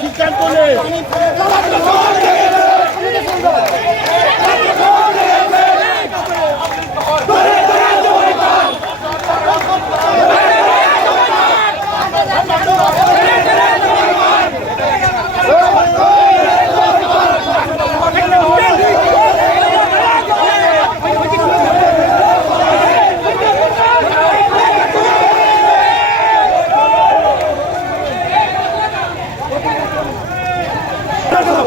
সিদ্ধান্ত নে।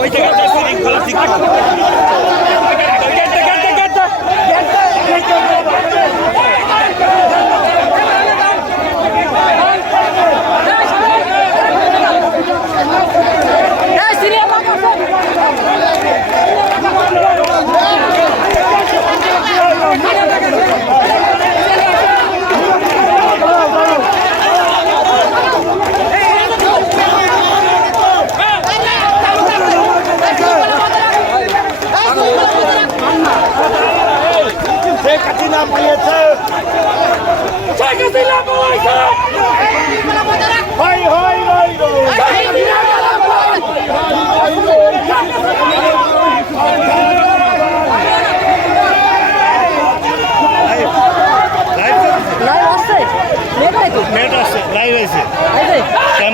ওই জায়গাটা শৃঙ্খলা ঠিক। শেখ হাসিনা পালিয়েছে শেখ হাসিনা পালাইছে হই হই রই লাইভ আছে? লাইভ আছে?